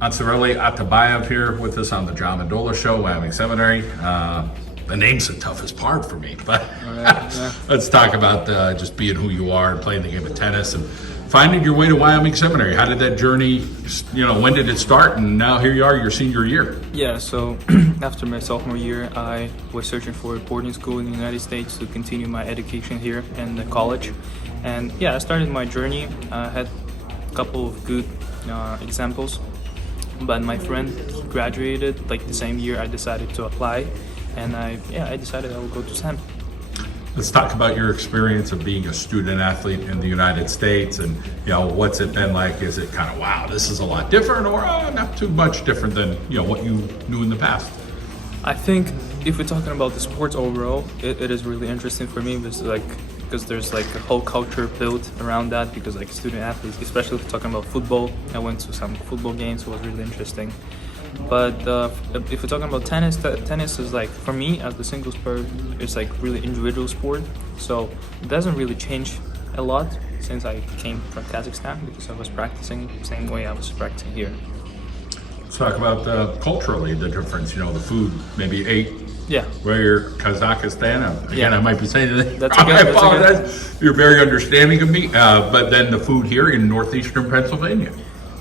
Ansareli Atabayev here with us on the Mendola show, Wyoming Seminary. The name's the toughest part for me, but let's talk about just being who you are and playing the game of tennis and finding your way to Wyoming Seminary. How did that journey, when did it start? And now here you are, your senior year. Yeah, so after my sophomore year, I was searching for a boarding school in the United States to continue my education here in the college. And yeah, I started my journey. I had a couple of good examples, but my friend graduated like the same year I decided to apply, and I decided I would go to SEM. Let's talk about your experience of being a student athlete in the United States, and what's it been like? Is it kind of wow, this is a lot different, or not too much different than what you knew in the past? I think if we're talking about the sports overall, it is really interesting for me because there's like a whole culture built around that. Because like student athletes, especially if we're talking about football, I went to some football games, so it was really interesting. But if we're talking about tennis, tennis is like, for me as the singles player, it's like really individual sport. So it doesn't really change a lot since I came from Kazakhstan, because I was practicing the same way I was practicing here. Let's talk about culturally the difference. The food, maybe ate. Yeah. Where you're Kazakhstan. Again, I might be saying it. That's okay. I apologize. You're very understanding of me. But then the food here in northeastern Pennsylvania.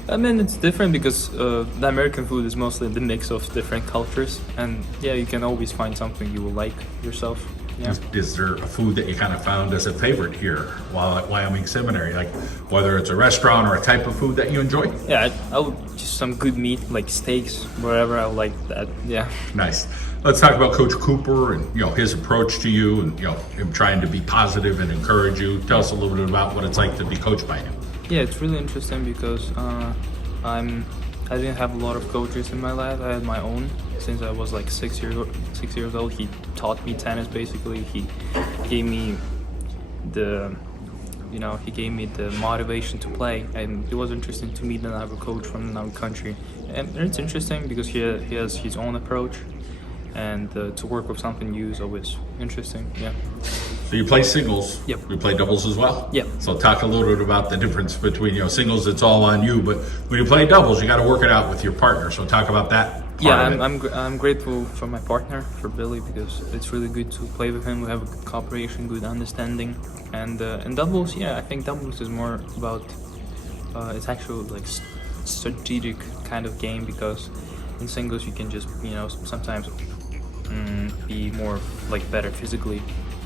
I mean, it's different because the American food is mostly the mix of different cultures, and yeah, you can always find something you will like yourself. Yeah. Is there a food that you kind of found as a favorite here while at Wyoming Seminary, like whether it's a restaurant or a type of food that you enjoy? Yeah, I would just some good meat, like steaks, whatever. I would like that. Yeah. Nice. Let's talk about Coach Cooper and his approach to you, and him trying to be positive and encourage you. Tell us a little bit about what it's like to be coached by him. Yeah, it's really interesting because I didn't have a lot of coaches in my life. I had my own since I was like 6 years old. He taught me tennis basically. He gave me the motivation to play, and it was interesting to meet another coach from another country. And it's interesting because he has his own approach, and to work with something new is always interesting. Yeah. So you play singles. Yep. You play doubles as well. Yep. So talk a little bit about the difference between singles. It's all on you, but when you play doubles, you got to work it out with your partner. So talk about that. I'm grateful for my partner, for Billy, because it's really good to play with him. We have a good cooperation, good understanding, and in doubles, I think doubles is more about it's actually like strategic kind of game, because in singles you can just sometimes be more like better physically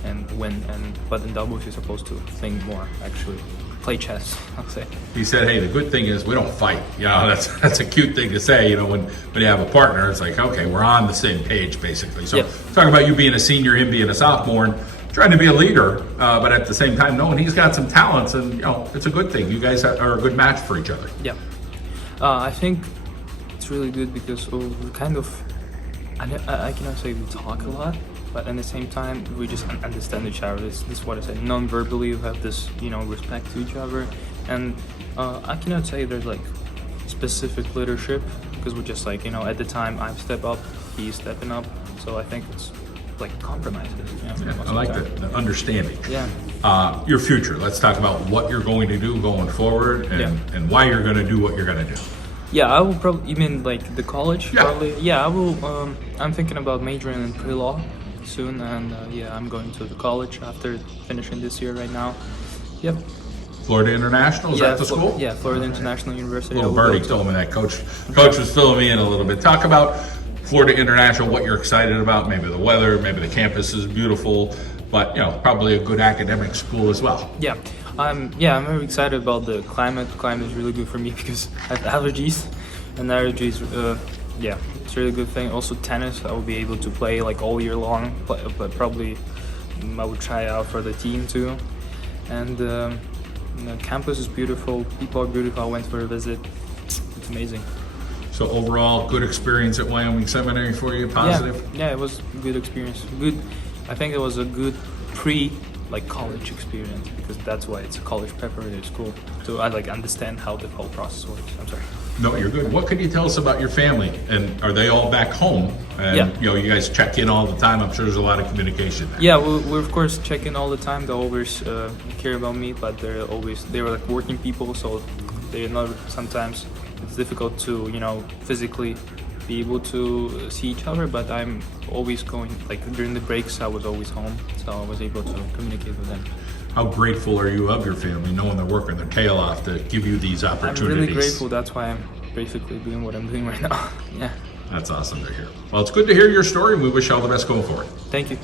and win, but in doubles you're supposed to think more, actually play chess, I'll say. He said, hey, the good thing is we don't fight. That's a cute thing to say. When you have a partner, it's like, okay, we're on the same page basically. So talk about you being a senior, him being a sophomore, and trying to be a leader, but at the same time knowing he's got some talents, and it's a good thing. You guys are a good match for each other. Yeah. I think it's really good because we kind of, I cannot say we talk a lot, but at the same time we just understand each other. This is what I said. Non-verbally, we have this respect to each other, and I cannot say there's like specific leadership, because we're just like at the time I step up, he's stepping up. So I think it's like compromises. I like the understanding. Yeah. Your future. Let's talk about what you're going to do going forward, and why you're going to do what you're going to do. Yeah, I will probably. You mean like the college? Yeah. Probably. Yeah, I will. I'm thinking about majoring in pre-law soon, and I'm going to the college after finishing this year right now. Yep. Florida International, is that the school? Yeah, Florida International University. Little birdie told me that coach was filling me in a little bit. Talk about Florida International, what you're excited about. Maybe the weather, maybe the campus is beautiful, but probably a good academic school as well. Yeah. I'm very excited about the climate. The climate is really good for me because I have allergies, and allergies, it's a really good thing. Also tennis, I will be able to play like all year long, but probably I would try out for the team too. And the campus is beautiful, people are beautiful. I went for a visit, it's amazing. So overall, good experience at Wyoming Seminary for you, positive? Yeah, it was a good experience. Good, I think it was a good college experience, because that's why it's a college preparatory school. So I understand how the whole process works. I'm sorry. No, you're good. What can you tell us about your family? And are they all back home? And you guys check in all the time. I'm sure there's a lot of communication there. Yeah, we're of course check in all the time. They always care about me, but they were like working people, so they're not sometimes it's difficult to, you know, physically be able to see each other, but I'm always going, like during the breaks I was always home, so I was able to communicate with them. How grateful are you of your family, knowing they're working their tail off to give you these opportunities? I'm really grateful. That's why I'm basically doing what I'm doing right now. Yeah. That's awesome to hear. Well, it's good to hear your story, and we wish you all the best going forward. Thank you.